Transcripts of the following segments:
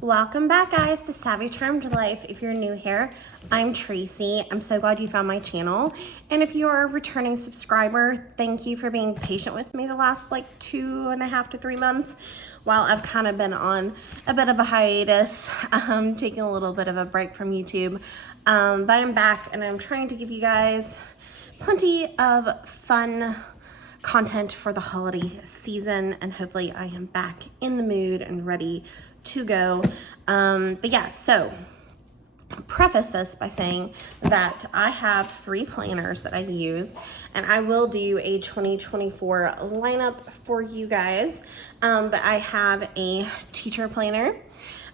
Welcome back, guys, to Savvy Charmed Life. If you're new here, I'm Tracy. I'm so glad you found my channel. And if you're a returning subscriber, thank you for being patient with me the last like 2.5 to 3 months while I've kind of been on a bit of a hiatus, taking a little bit of a break from YouTube. But I'm back and I'm trying to give you guys plenty of fun content for the holiday season, and hopefully I am back in the mood and ready to go. But yeah, so preface this by saying that I have 3 planners that I use, and I will do a 2024 lineup for you guys. But I have a teacher planner.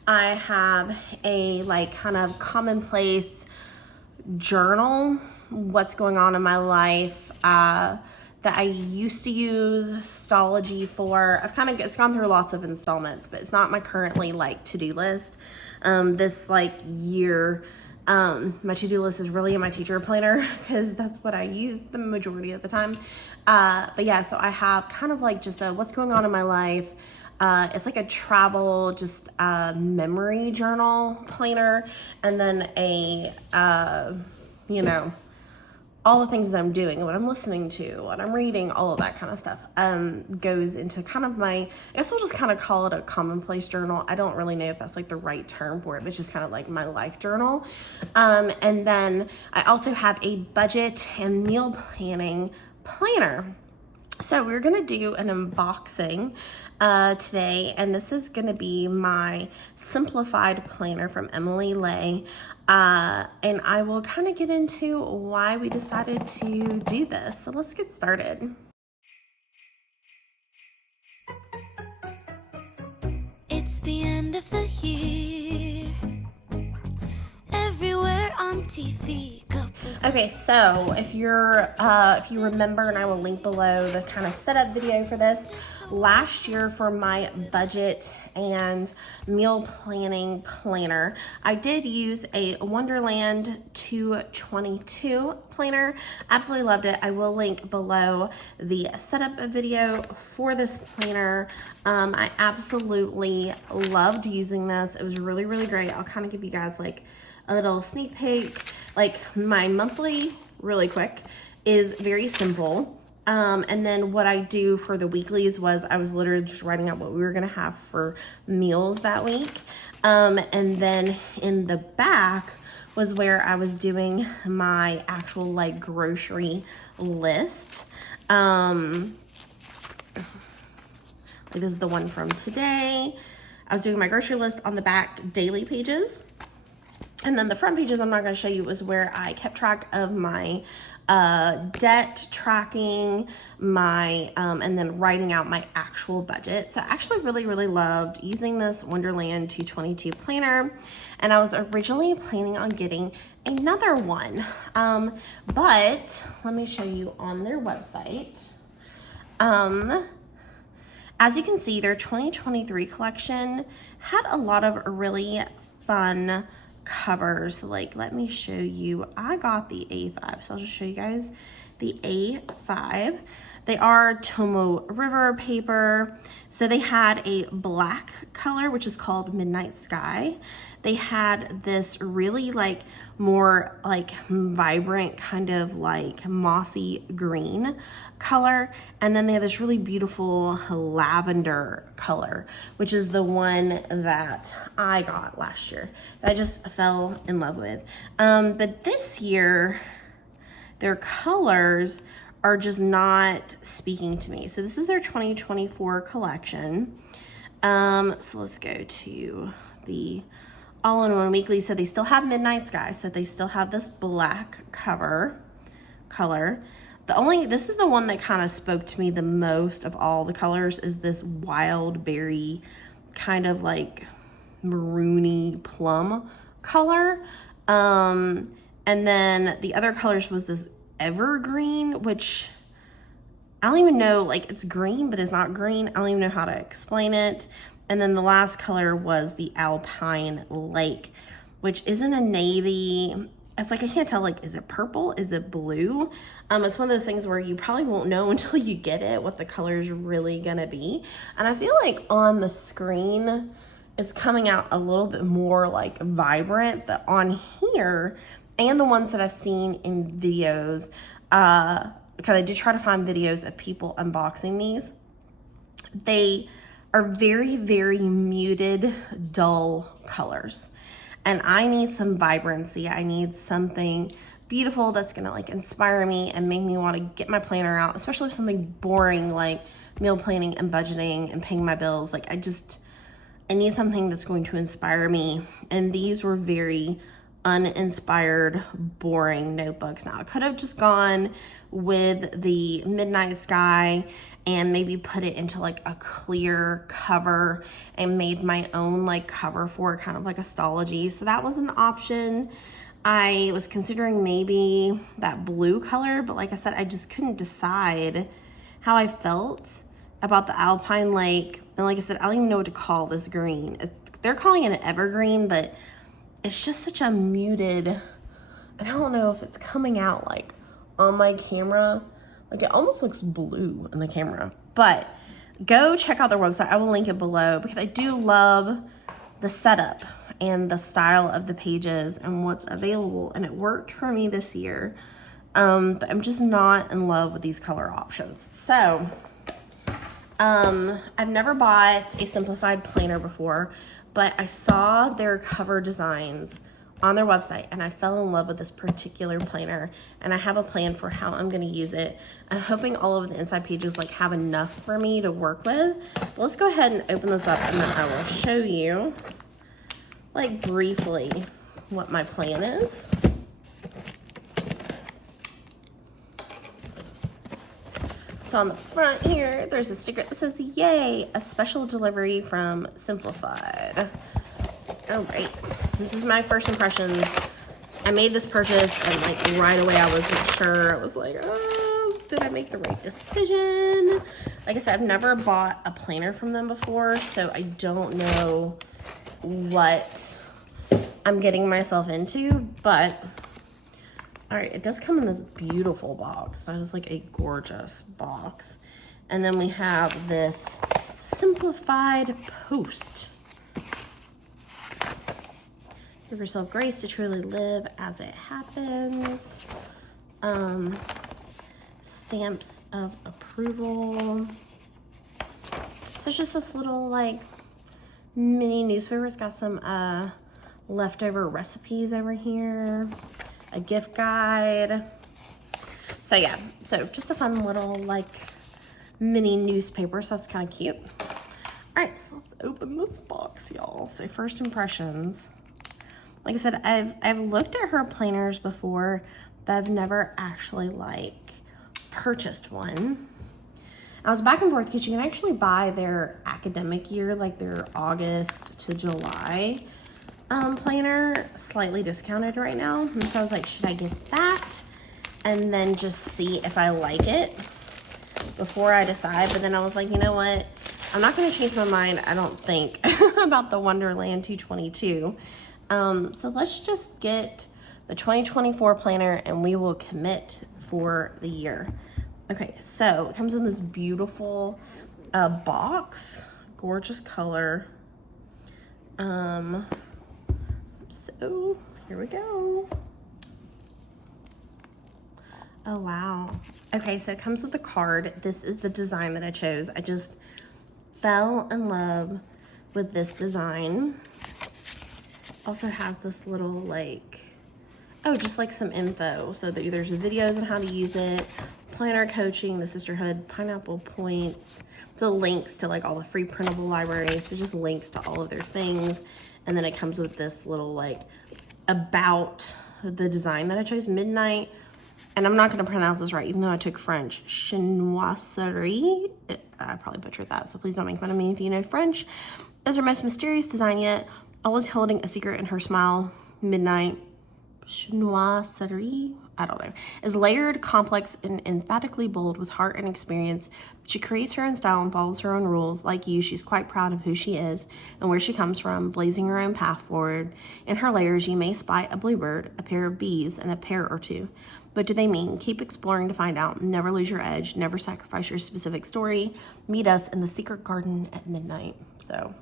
I have a like kind of commonplace journal, what's going on in my life, that I used to use Stology for. It's gone through lots of installments, but it's not my currently like to-do list. This like year, my to-do list is really in my teacher planner because that's what I use the majority of the time. But yeah, so I have kind of like just a what's going on in my life. It's like a travel, just memory journal planner, and then a, all the things that I'm doing, what I'm listening to, what I'm reading, all of that kind of stuff goes into kind of I guess we'll just kind of call it a commonplace journal. I don't really know if that's like the right term for it, but it's just kind of like my life journal. And then I also have a budget and meal planning planner. So we're gonna do an unboxing today, and this is gonna be my Simplified planner from Emily Ley. And I will kind of get into why we decided to do this. So let's get started. It's the end of the year. Everywhere on TV. Okay, so if you remember, and I will link below the kind of setup video for this, last year for my budget and meal planning planner, I did use a Wonderland 222 planner. Absolutely loved it. I will link below the setup video for this planner. I absolutely loved using this. It was really, really great. I'll kind of give you guys like a little sneak peek. Like my monthly, really quick, is very simple. And then what I do for the weeklies was I was literally just writing out what we were gonna have for meals that week. And then in the back was where I was doing my actual like grocery list. Like this is the one from today. I was doing my grocery list on the back daily pages. And then the front pages I'm not going to show you was where I kept track of my debt tracking, my and then writing out my actual budget. So I actually really, really loved using this Wonderland 222 planner. And I was originally planning on getting another one. But let me show you on their website. As you can see, their 2023 collection had a lot of really fun covers. Like, let me show you. I got the A5, so I'll just show you guys the A5. They are Tomo River paper. So they had a black color, which is called Midnight Sky. They had this really like more like vibrant kind of like mossy green color. And then they have this really beautiful lavender color, which is the one that I got last year that I just fell in love with. But this year, their colors are just not speaking to me. So this is their 2024 collection. So let's go to the all-in-one weekly. So they still have Midnight Sky. So they still have this black color. This is the one that kind of spoke to me the most of all the colors, is this wild berry kind of like maroony plum color. And then the other colors was this evergreen, which I don't even know, like it's green, but it's not green. I don't even know how to explain it. And then the last color was the Alpine Lake, which isn't a navy. It's like, I can't tell, like, is it purple? Is it blue? It's one of those things where you probably won't know until you get it what the color is really gonna be. And I feel like on the screen, it's coming out a little bit more like vibrant, but on here and the ones that I've seen in videos, because I did try to find videos of people unboxing these, they are very, very muted, dull colors. And I need some vibrancy. I need something beautiful that's gonna like inspire me and make me want to get my planner out, especially if something boring like meal planning and budgeting and paying my bills. Like I need something that's going to inspire me. And these were very uninspired, boring notebooks. Now I could have just gone with the Midnight Sky and maybe put it into like a clear cover and made my own like cover for it, kind of like astrology. So that was an option. I was considering maybe that blue color, but like I said, I just couldn't decide how I felt about the Alpine Lake. And like I said, I don't even know what to call this green. They're calling it an evergreen, but it's just such a muted, and I don't know if it's coming out like on my camera. Like it almost looks blue in the camera, but go check out their website. I will link it below because I do love the setup and the style of the pages and what's available. And it worked for me this year. But I'm just not in love with these color options. So I've never bought a Simplified planner before, but I saw their cover designs on their website and I fell in love with this particular planner, and I have a plan for how I'm going to use it. I'm hoping all of the inside pages like have enough for me to work with. But let's go ahead and open this up and then I will show you like briefly what my plan is. So on the front here, there's a sticker that says, "Yay, a special delivery from Simplified." All right, this is my first impressions. I made this purchase and like right away I wasn't sure. I was like, oh, did I make the right decision? Like I said, I've never bought a planner from them before, so I don't know what I'm getting myself into, but all right, it does come in this beautiful box. That is like a gorgeous box. And then we have this Simplified post. Give yourself grace to truly live as it happens. Stamps of approval. So it's just this little like mini newspaper. It's got some leftover recipes over here, a gift guide. So yeah, so just a fun little like mini newspaper. So that's kind of cute. All right, so let's open this box, y'all. So first impressions. Like I said, I've looked at her planners before, but I've never actually like purchased one. I was back and forth because you can actually buy their academic year, like their August to July planner, slightly discounted right now. And so I was like, should I get that? And then just see if I like it before I decide. But then I was like, you know what? I'm not going to change my mind, I don't think, about the Wonderland 222. So let's just get the 2024 planner and we will commit for the year. Okay, so it comes in this beautiful box, gorgeous color. So here we go. Oh wow. Okay, so it comes with a card. This is the design that I chose. I just fell in love with this design. Also has this little like, oh, just like some info. So there's videos on how to use it, planner coaching, the sisterhood, pineapple points, so links to like all the free printable libraries. So just links to all of their things. And then it comes with this little like about the design that I chose, Midnight. And I'm not going to pronounce this right, even though I took French. Chinoiserie. I probably butchered that, so please don't make fun of me if you know French. Is her most mysterious design yet. Always holding a secret in her smile. Midnight. Chinoiserie. I don't know. Is layered, complex, and emphatically bold with heart and experience. She creates her own style and follows her own rules. Like you, she's quite proud of who she is and where she comes from, blazing her own path forward. In her layers, you may spy a bluebird, a pair of bees, and a pear or two. What do they mean? Keep exploring to find out. Never lose your edge. Never sacrifice your specific story. Meet us in the secret garden at midnight. So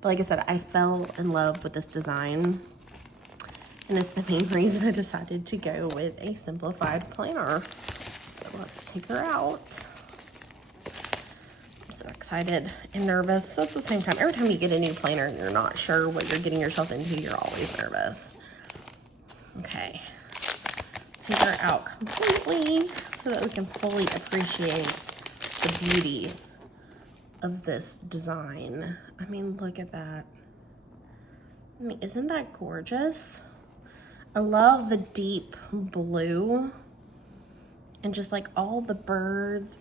But like I said, I fell in love with this design. And it's the main reason I decided to go with a Simplified planner. So let's take her out. I'm so excited and nervous at the same time. Every time you get a new planner and you're not sure what you're getting yourself into, you're always nervous. Okay, take her out completely so that we can fully appreciate the beauty of this design. I mean, look at that. I mean, isn't that gorgeous? I love the deep blue and just like all the birds.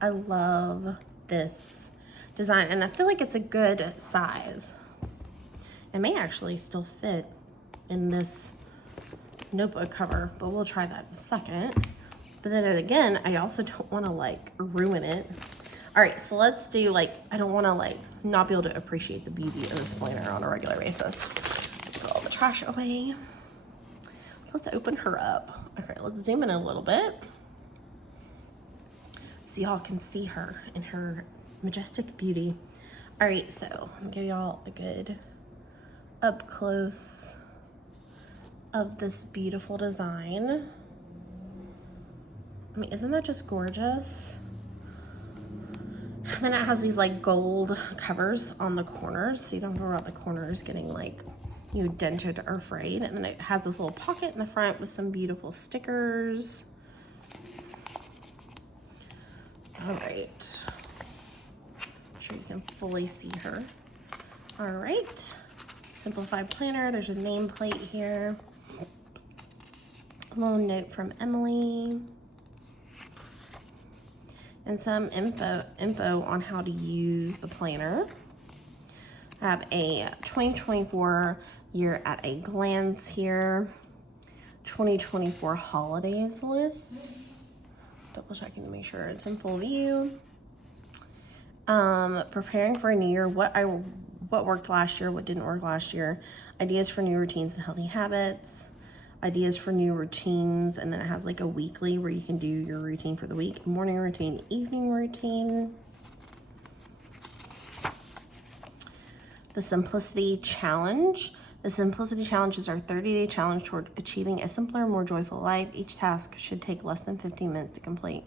I love this design, and I feel like it's a good size. It may actually still fit in this notebook cover, but we'll try that in a second. But then again, I also don't want to like ruin it. All right, so let's do like, I don't want to like not be able to appreciate the beauty of this planner on a regular basis. Put all the trash away. Let's open her up. Okay, let's zoom in a little bit so y'all can see her in her majestic beauty. All right, so I'm gonna give y'all a good up close of this beautiful design. I mean, isn't that just gorgeous? And then it has these like gold covers on the corners, so you don't have to worry about the corners getting like, you know, dented or frayed. And then it has this little pocket in the front with some beautiful stickers. All right, make sure you can fully see her. All right, Simplified planner. There's a nameplate here. A little note from Emily. And some info on how to use the planner. I have a 2024 year at a glance here, 2024 holidays list. Double checking to make sure it's in full view. Preparing for a new year, what worked last year, what didn't work last year, ideas for new routines and healthy habits, ideas for new routines, and then it has like a weekly where you can do your routine for the week, morning routine, evening routine. The Simplicity Challenge. The Simplicity Challenge is our 30-day challenge toward achieving a simpler, more joyful life. Each task should take less than 15 minutes to complete.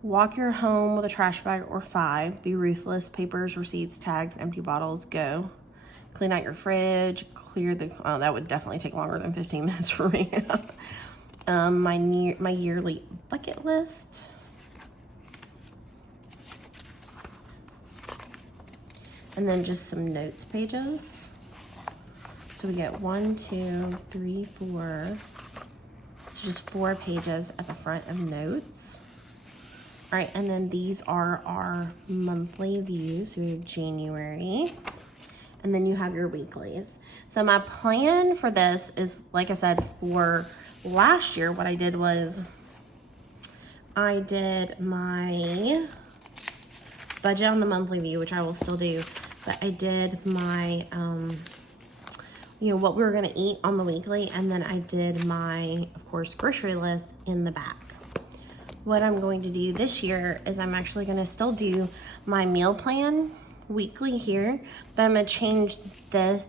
Walk your home with a trash bag or 5. Be ruthless. Papers, receipts, tags, empty bottles, go. Clean out your fridge. Clear the, oh, that would definitely take longer than 15 minutes for me. My yearly bucket list. And then just some notes pages. So we get 1, 2, 3, 4. So just 4 pages at the front of notes. All right, and then these are our monthly views. So we have January, and then you have your weeklies. So my plan for this is, like I said, for last year, what I did was I did my budget on the monthly view, which I will still do, but I did my, you know, what we were gonna eat on the weekly, and then I did my, of course, grocery list in the back. What I'm going to do this year is I'm actually gonna still do my meal plan weekly here, but I'm gonna change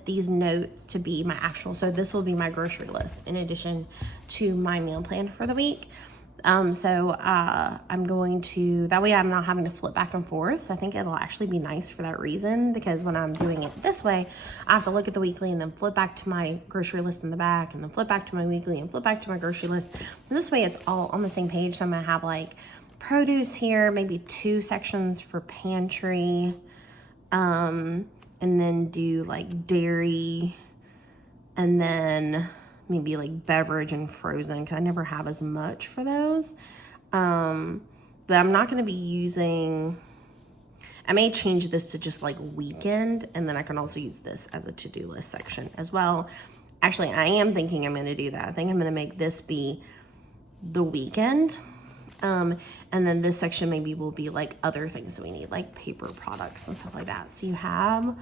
these notes to be my actual, so this will be my grocery list in addition to my meal plan for the week. I'm going to, that way I'm not having to flip back and forth. So I think it'll actually be nice for that reason, because when I'm doing it this way, I have to look at the weekly and then flip back to my grocery list in the back, and then flip back to my weekly and flip back to my grocery list. So this way it's all on the same page. So I'm gonna have like produce here, maybe 2 sections for pantry, and then do like dairy, and then maybe like beverage and frozen, because I never have as much for those. But I'm not going to be using, I may change this to just like weekend, and then I can also use this as a to-do list section as well. Actually, I am thinking I'm going to do that. I think I'm going to make this be the weekend. And then this section maybe will be like other things that we need, like paper products and stuff like that. So you have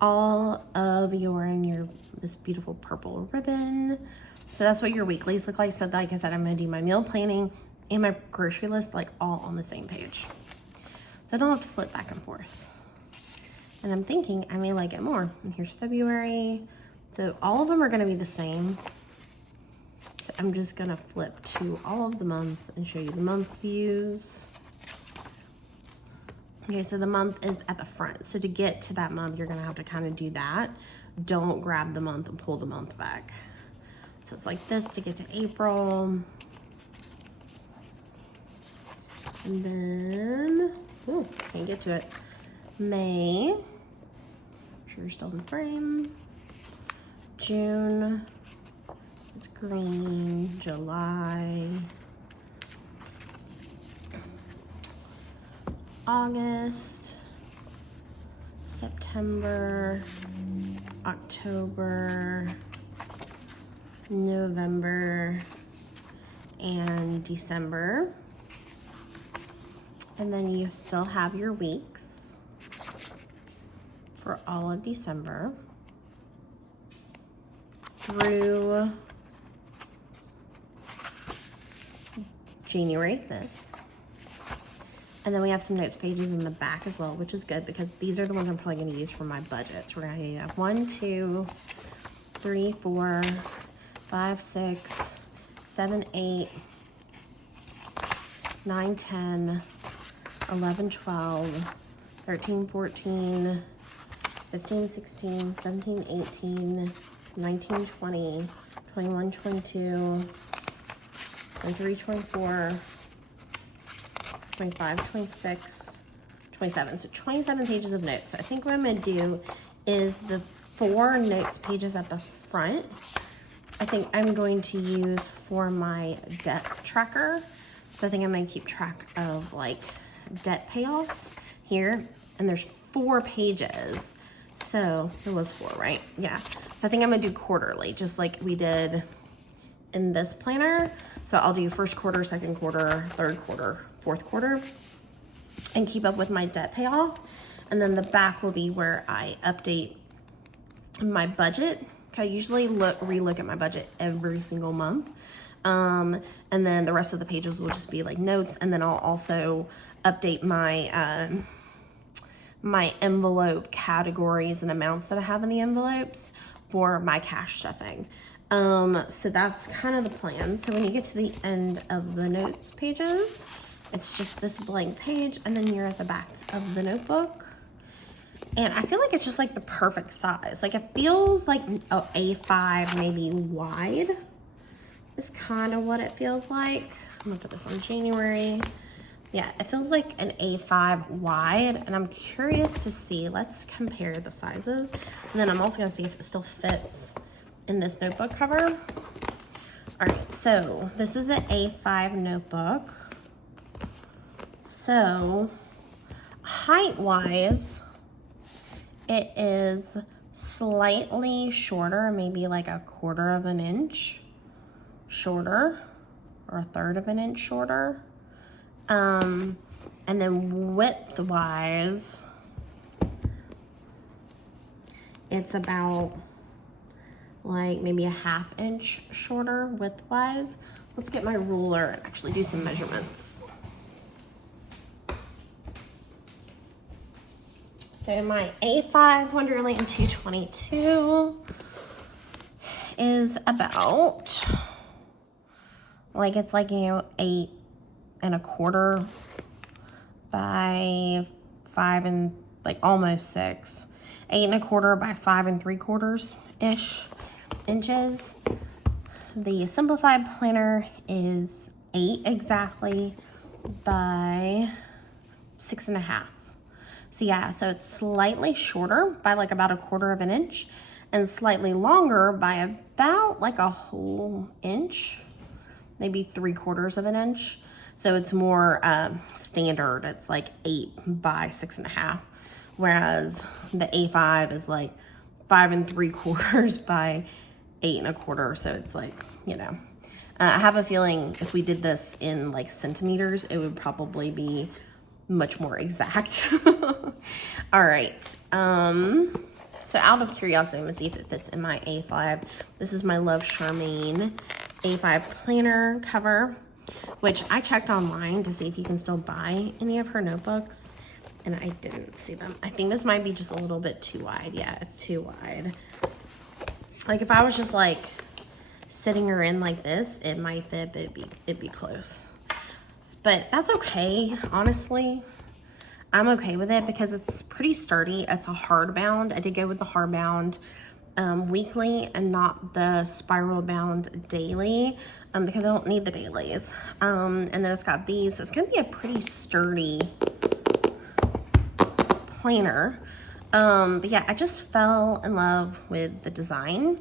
all of your this beautiful purple ribbon. So that's what your weeklies look like. So like I said, I'm gonna do my meal planning and my grocery list like all on the same page, so I don't have to flip back and forth. And I'm thinking I may like it more. And here's February. So all of them are gonna be the same. So I'm just gonna flip to all of the months and show you the month views. Okay, so the month is at the front. So to get to that month, you're gonna have to kind of do that. Don't grab the month and pull the month back. So it's like this to get to April. And then, oh, can't get to it. May, make sure you're still in the frame. June, it's green. July. August, September, October, November, and December. And then you still have your weeks for all of December through January 5th. And then we have some notes pages in the back as well, which is good because these are the ones I'm probably going to use for my budgets. We're going to have 1, 2, 3, 4, 5, 6, 7, 8, 9, 10, 11, 12, 13, 14, 15, 16, 17, 18, 19, 20, 21, 22, 23, 24, 25, 26, 27. So 27 pages of notes. So I think what I'm going to do is the 4 notes pages at the front, I think I'm going to use for my debt tracker. So I think I'm going to keep track of like debt payoffs here. And there's 4 pages. So it was 4, right? Yeah. So I think I'm going to do quarterly, just like we did in this planner. So I'll do first quarter, second quarter, third quarter, fourth quarter, and keep up with my debt payoff. And then the back will be where I update my budget. I usually relook at my budget every single month. And then the rest of the pages will just be like notes. And then I'll also update my, my envelope categories and amounts that I have in the envelopes for my cash stuffing. So that's kind of the plan. So when you get to the end of the notes pages, it's just this blank page, and then you're at the back of the notebook. And I feel like it's just like the perfect size. Like it feels like A5 maybe wide is kind of what it feels like. I'm gonna put this on January. Yeah, it feels like an A5 wide, and I'm curious to see, let's compare the sizes. And then I'm also gonna see if it still fits in this notebook cover. All right, so this is an A5 notebook. So height-wise, it is slightly shorter, maybe like a 1/4 of an inch shorter, or 1/3 of an inch shorter. And then width-wise, it's about like maybe a 1/2 inch shorter width-wise. Let's get my ruler and actually do some measurements. So my A5 Wonderland 222 is about, like, it's like, you know, 8 1/4 by 5 and like almost 6. 8 1/4 by 5 3/4-ish inches. The Simplified planner is 8 exactly by 6 1/2. So yeah, so it's slightly shorter by like about a 1/4 of an inch, and slightly longer by about like a whole inch, maybe 3/4 of an inch. So it's more standard. It's like 8 by 6 1/2, whereas the A5 is like 5 3/4 by 8 1/4. So it's like, you know, I have a feeling if we did this in like centimeters, it would probably be much more exact. All right. So out of curiosity, I'm gonna see if it fits in my A5. This is my Love Charmaine A5 planner cover, which I checked online to see if you can still buy any of her notebooks. and I didn't see them. I think this might be just a little bit too wide. Yeah, it's too wide. Like if I was just like sitting her in like this, it might fit, but it'd be close. But that's okay, honestly. I'm okay with it because it's pretty sturdy. It's a hardbound. I did go with the hardbound weekly and not the spiral bound daily because I don't need the dailies. And then it's got these, so it's gonna be a pretty sturdy planner. But yeah, I just fell in love with the design,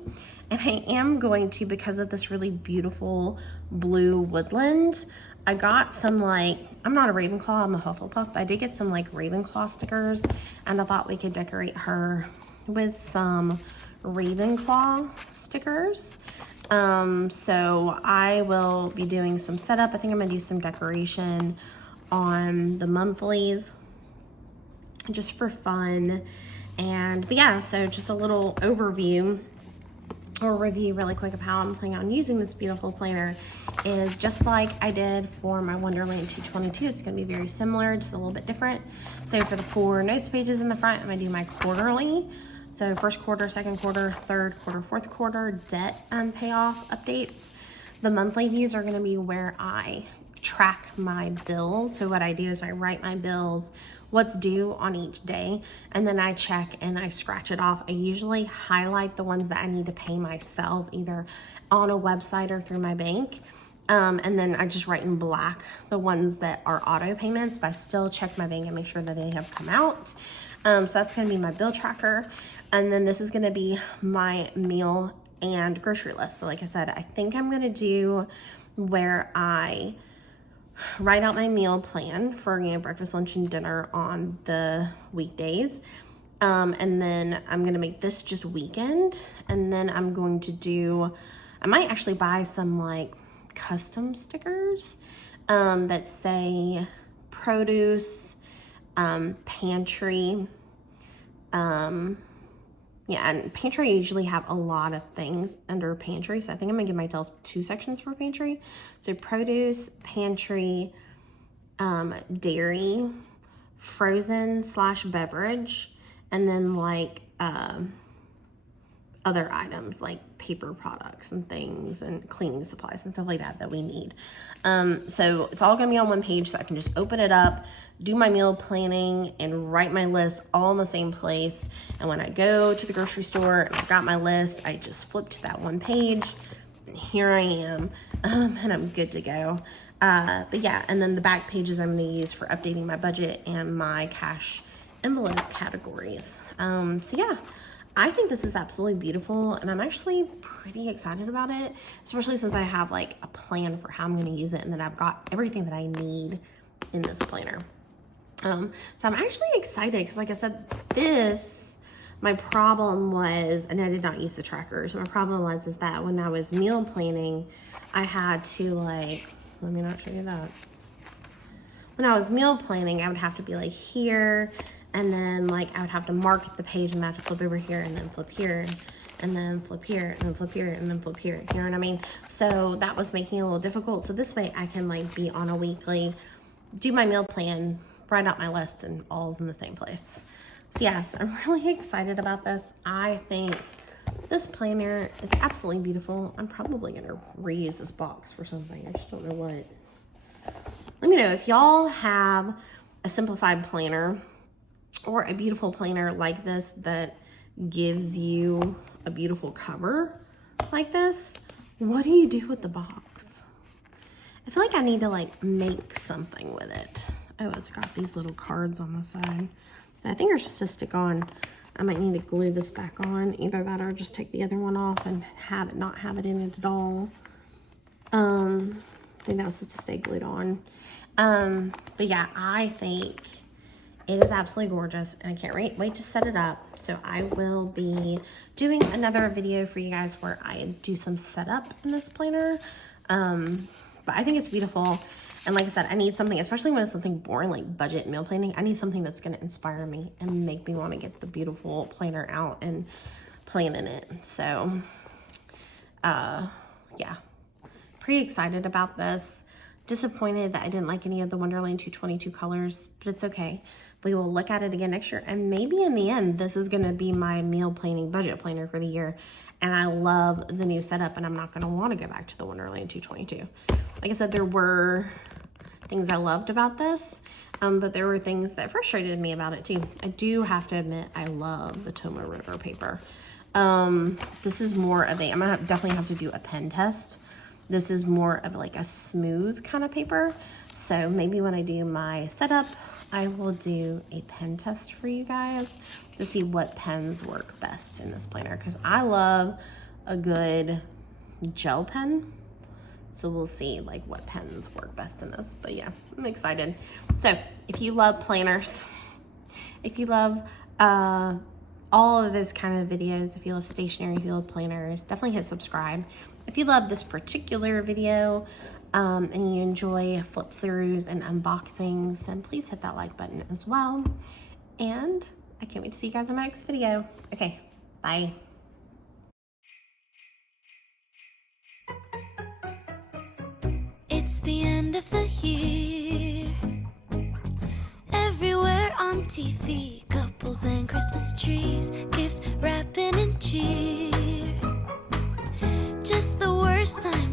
and I am going to, because of this really beautiful blue woodland, I got some like, I'm not a Ravenclaw, I'm a Hufflepuff, but I did get some like Ravenclaw stickers, and I thought we could decorate her with some Ravenclaw stickers. So I will be doing some setup. I think I'm gonna do some decoration on the monthlies just for fun. But yeah, so just a little overview or review really quick of how I'm planning on using this beautiful planner is just like I did for my Wonderland 222. It's going to be very similar, just a little bit different. So for the 4 notes pages in the front, I'm going to do my quarterly. So first quarter, second quarter, third quarter, fourth quarter debt payoff updates. The monthly views are going to be where I track my bills. So what I do is I write my bills, what's due on each day, and then I check and I scratch it off. I usually highlight the ones that I need to pay myself, either on a website or through my bank. And then I just write in black the ones that are auto payments, but I still check my bank and make sure that they have come out. So that's gonna be my bill tracker. And then this is gonna be my meal and grocery list. So like I said, I think I'm gonna do where I write out my meal plan for, you know, breakfast, lunch, and dinner on the weekdays. And then I'm gonna make this just weekend. And then I'm going to do, I might actually buy some like custom stickers that say produce, pantry. Yeah, and pantry I usually have a lot of things under pantry, so I think I'm gonna give myself 2 sections for pantry. So produce, pantry, dairy, frozen / beverage, and then like other items like paper products and things and cleaning supplies and stuff like that we need. So it's all gonna be on one page, so I can just open it up, do my meal planning, and write my list all in the same place. And when I go to the grocery store and I've got my list, I just flip to that one page, and here I am, and I'm good to go. But yeah, and then the back pages I'm gonna use for updating my budget and my cash envelope categories. So yeah, I think this is absolutely beautiful, and I'm actually pretty excited about it, especially since I have like a plan for how I'm going to use it, and then I've got everything that I need in this planner. So I'm actually excited because, like I said, my problem was, and I did not use the trackers. My problem is that when I was meal planning, I had to like, let me not show you that. When I was meal planning, I would have to be like here, and then like I would have to mark the page, and I have to flip over here and then flip here and then flip here and then flip here and then flip here. You know what I mean? So that was making it a little difficult. So this way I can like be on a weekly, do my meal plan, write out my list, and all's in the same place. So yes, I'm really excited about this. I think this planner is absolutely beautiful. I'm probably gonna reuse this box for something. I just don't know what. Let me know if y'all have a simplified planner or a beautiful planner like this that gives you a beautiful cover like this. What do you do with the box? I feel like I need to like make something with it. Oh, it's got these little cards on the side that I think are supposed to stick on. I might need to glue this back on. Either that or just take the other one off and not have it in it at all. I think that was supposed to stay glued on. But yeah, I think it is absolutely gorgeous, and I can't wait to set it up. So I will be doing another video for you guys where I do some setup in this planner. But I think it's beautiful. And like I said, I need something, especially when it's something boring like budget meal planning, I need something that's going to inspire me and make me want to get the beautiful planner out and plan in it. So, yeah, pretty excited about this. Disappointed that I didn't like any of the Wonderland 222 colors, but it's okay We will look at it again next year. And maybe in the end, this is going to be my meal planning budget planner for the year. And I love the new setup, and I'm not going to want to go back to the Wonderland 222. Like I said, there were things I loved about this, but there were things that frustrated me about it too. I do have to admit, I love the Toma River paper. This is more of I'm gonna definitely have to do a pen test. This is more of like a smooth kind of paper. So maybe when I do my setup, I will do a pen test for you guys to see what pens work best in this planner, because I love a good gel pen. So we'll see like what pens work best in this. But yeah, I'm excited. So if you love planners, if you love all of those kind of videos, if you love stationery, if you love planners, definitely hit subscribe. If you love this particular video and you enjoy flip throughs and unboxings, then please hit that like button as well. And I can't wait to see you guys in my next video. Okay, bye. It's the end of the year. Everywhere on TV, couples and Christmas trees, gift wrapping and cheer. Just the worst time